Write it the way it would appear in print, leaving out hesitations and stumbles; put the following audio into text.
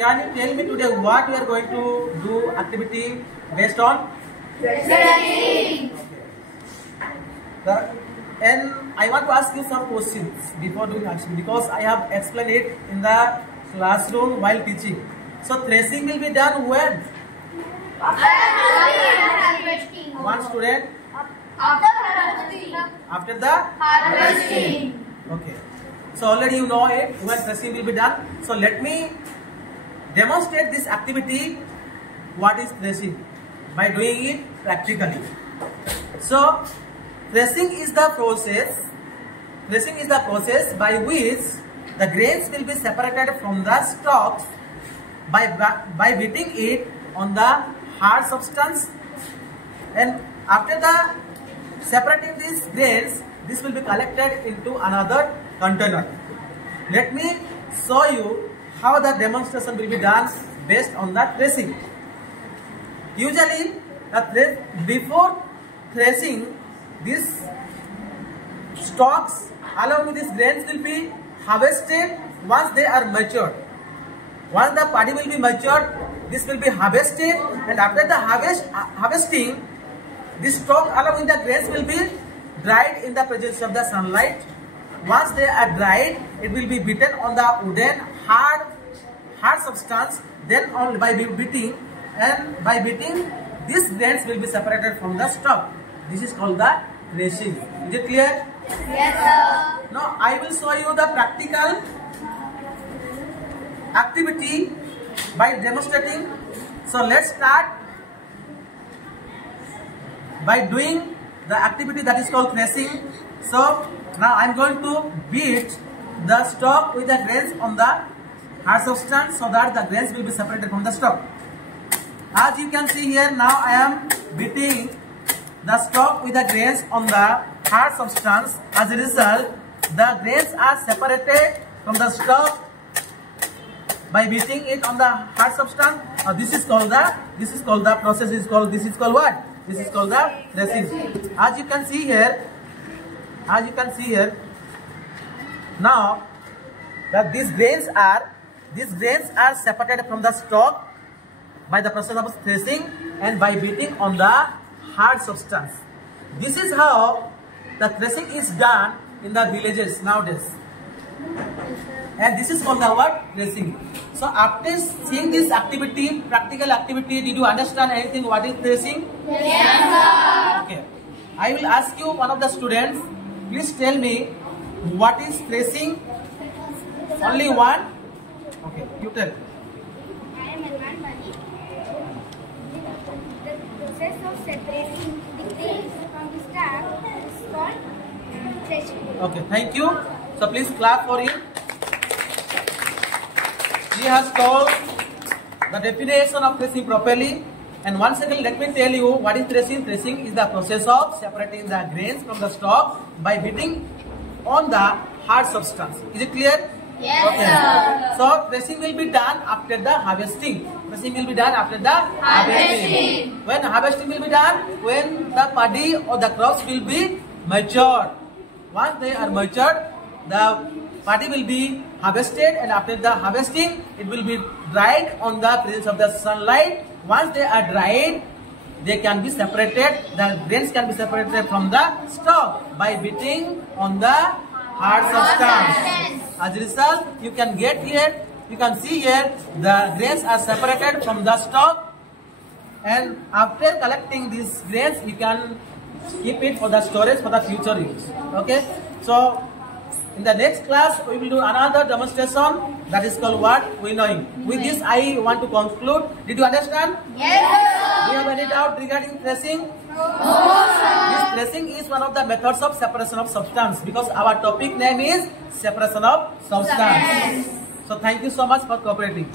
can you tell me today what we are going to do activity based on? Threshing. Okay. And I want to ask you some questions before doing action because I have explained it in the classroom while teaching. So threshing will be done when? Harvesting. One student after the Harvesting. Okay. So already you know it when threshing will be done. So let me demonstrate this activity. What is threshing? By doing it practically. So threshing is the process. Threshing is the process by which the grains will be separated from the stalks by beating it on the hard substance, and after the separating these grains, this will be collected into another container. Let me show you how the demonstration will be done based on the threshing. Usually, before threshing, these stalks along with these grains will be harvested once they are matured. Once the paddy will be matured, this will be harvested, and after the harvesting, this stalk along with the grains will be dried in the presence of the sunlight. Once they are dried, it will be beaten on the wooden hard substance. Then by beating, these grains will be separated from the stalk. This is called the threshing. Is it clear? Yes, sir. Now I will show you the practical activity by demonstrating. So let's start by doing the activity that is called threshing. So now I am going to beat the stalk with the grains on the hard substance so that the grains will be separated from the stalk. As you can see here, now I am beating the stalk with the grains on the hard substance. As a result, the grains are separated from the stalk by beating it on the hard substance. This is called the process. This is called what? This is called the threshing. As you can see here, now that these grains are separated from the stalk by the process of threshing and by beating on the hard substance. This is how the threshing is done in the villages nowadays. And this is called the what? Threshing. So after seeing this activity, practical activity, did you understand anything what is threshing? Yes, sir. Okay. I will ask you, one of the students, please tell me what is threshing? Only one? Okay, you tell. I am Anwan Bani. The process of separating the grains from the starch is called threshing. Okay, thank you. So please clap for him. He has told the definition of threshing properly. And once again, let me tell you what is threshing. Threshing is the process of separating the grains from the stalk by beating on the hard substance. Is it clear? Yes, Okay. sir. So threshing will be done after the harvesting. Threshing will be done after the harvesting. When harvesting will be done? When the paddy or the crops will be matured. Once they are matured, the paddy will be harvested, and after the harvesting, it will be dried on the presence of the sunlight. Once they are dried, they can be separated. The grains can be separated from the stalk by beating on the hard substance. As a result, you can see here, the grains are separated from the stalk, and after collecting these grains, you can keep it for the storage for the future use. Okay, so in the next class, we will do another demonstration that is called what? Winnowing. With this, I want to conclude. Did you understand? Yes, sir. Do you have any doubt regarding threshing? No, sir. This threshing is one of the methods of separation of substance, because our topic name is separation of substance. So thank you so much for cooperating.